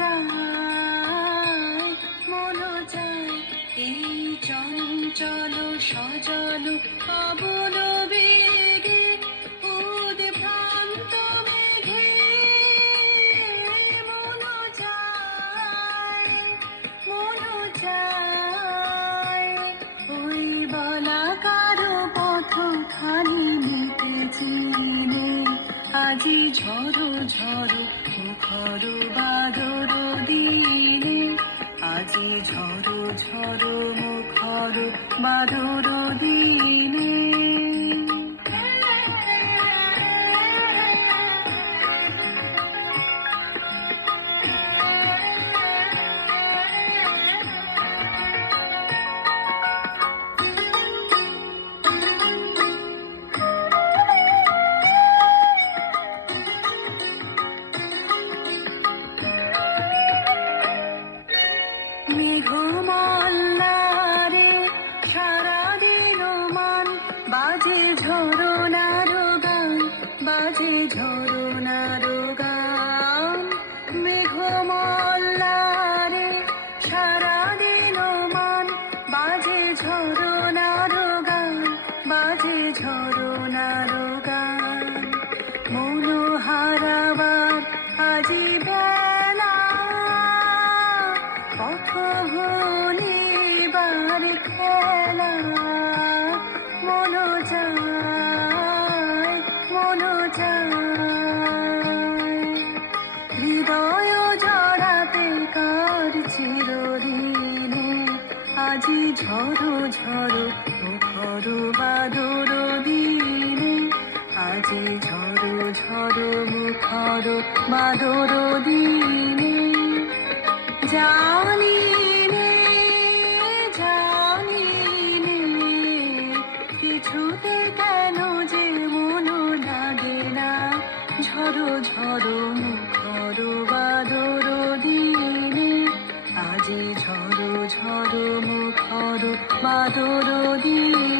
চায়, মনও চায় এই চঞ্চল সজল পাবন বেগে উদ্ভ্রান্ত মেঘে। মনও চায় ওই বলাকার পথখানি নিতে চিনে আজি ঝড়ো ঝড়ো মুখর বাদর দিনে, আজি ঝড়ো ঝড়ো মুখর বাদর দিনে। মেঘমল্লারে সারাদিন মান বাজে ঝরনার গান, বাজে ঝরনার গান। মেঘমল্লারে সারাদিন মান বাজে ঝরনার গান, বাজে ঝরনার গান। মন হারাবার আজি বেলা, পথ ভুলিবার খেলা। মনও চায়, মনও চায় হৃদয় জড়াতে কার চিরদিনে আজি ঝড়ো ঝড়ো মুখর বাদর দিনে, আজি ঝড়ো ঝড়ো মুখর বাদর দিনে। জানি নে, জানি নে কিছুতে কেন যে মন লাগে না, ঝড়ো ঝড়ো মুখর বাদর দিনে, আজি ঝড়ো ঝড়ো মুখর বাদর দিনে।